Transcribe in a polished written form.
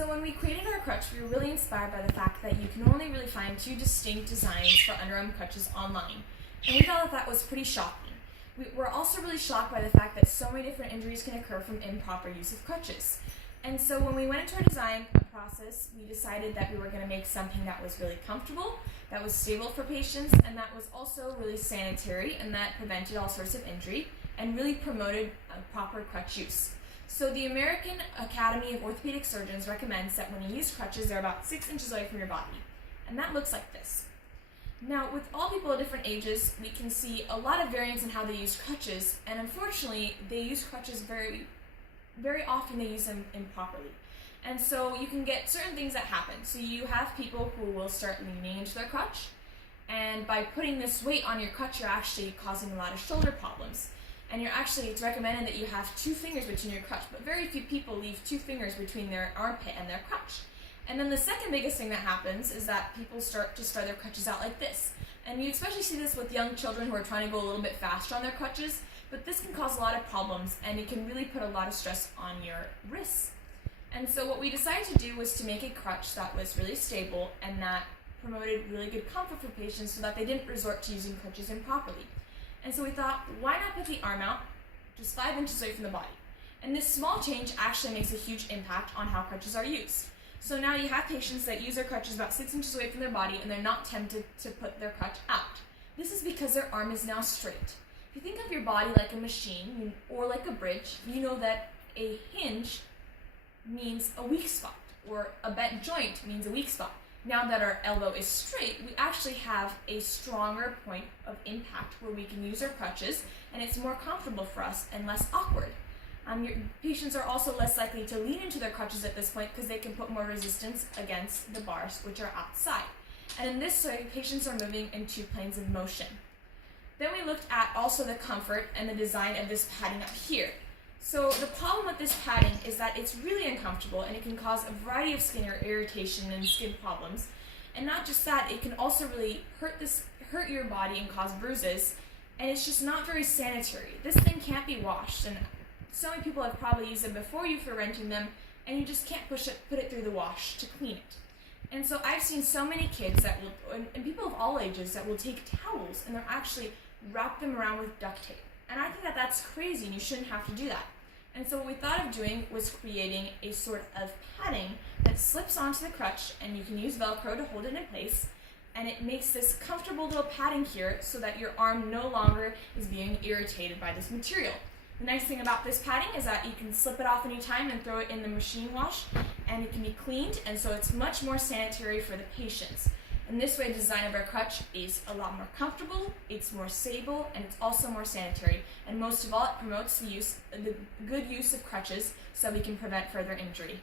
So when we created our crutch, we were really inspired by the fact that you can only really find 2 distinct designs for underarm crutches online. And we thought that was pretty shocking. We were also really shocked by the fact that so many different injuries can occur from improper use of crutches. And so when we went into our design process, we decided that we were going to make something that was really comfortable, that was stable for patients, and that was also really sanitary, and that prevented all sorts of injury, and really promoted proper crutch use. So the American Academy of Orthopedic Surgeons recommends that when you use crutches, they're about 6 inches away from your body. And that looks like this. Now, with all people of different ages, we can see a lot of variance in how they use crutches, and unfortunately, they use crutches very often they use them improperly. And so you can get certain things that happen. So you have people who will start leaning into their crutch, and by putting this weight on your crutch, you're actually causing a lot of shoulder problems. And it's recommended that you have 2 fingers between your crutch, but very few people leave 2 fingers between their armpit and their crutch. And then the second biggest thing that happens is that people start to spread their crutches out like this. And you especially see this with young children who are trying to go a little bit faster on their crutches, but this can cause a lot of problems, and it can really put a lot of stress on your wrists. And so what we decided to do was to make a crutch that was really stable and that promoted really good comfort for patients so that they didn't resort to using crutches improperly. And so we thought, why not put the arm out just 5 inches away from the body? And this small change actually makes a huge impact on how crutches are used. So now you have patients that use their crutches about 6 inches away from their body, and they're not tempted to put their crutch out. This is because their arm is now straight. If you think of your body like a machine or like a bridge, you know that a hinge means a weak spot, or a bent joint means a weak spot. Now that our elbow is straight, we actually have a stronger point of impact where we can use our crutches, and it's more comfortable for us and less awkward. Your patients are also less likely to lean into their crutches at this point because they can put more resistance against the bars, which are outside. And in this way, patients are moving in 2 planes of motion. Then we looked at also the comfort and the design of this padding up here. So the problem with this padding is that it's really uncomfortable, and it can cause a variety of skin irritation and skin problems. And not just that, it can also really hurt your body and cause bruises, and it's just not very sanitary. This thing can't be washed, and so many people have probably used them before you for renting them, and you just can't put it through the wash to clean it. And so I've seen so many kids that will, and people of all ages, that will take towels and they'll actually wrap them around with duct tape. And I think that that's crazy, and you shouldn't have to do that. And so what we thought of doing was creating a sort of padding that slips onto the crutch, and you can use Velcro to hold it in place, and it makes this comfortable little padding here so that your arm no longer is being irritated by this material. The nice thing about this padding is that you can slip it off anytime and throw it in the machine wash, and it can be cleaned, and so it's much more sanitary for the patients. And this way, the design of our crutch is a lot more comfortable, it's more stable, and it's also more sanitary. And most of all, it promotes the good use of crutches so we can prevent further injury.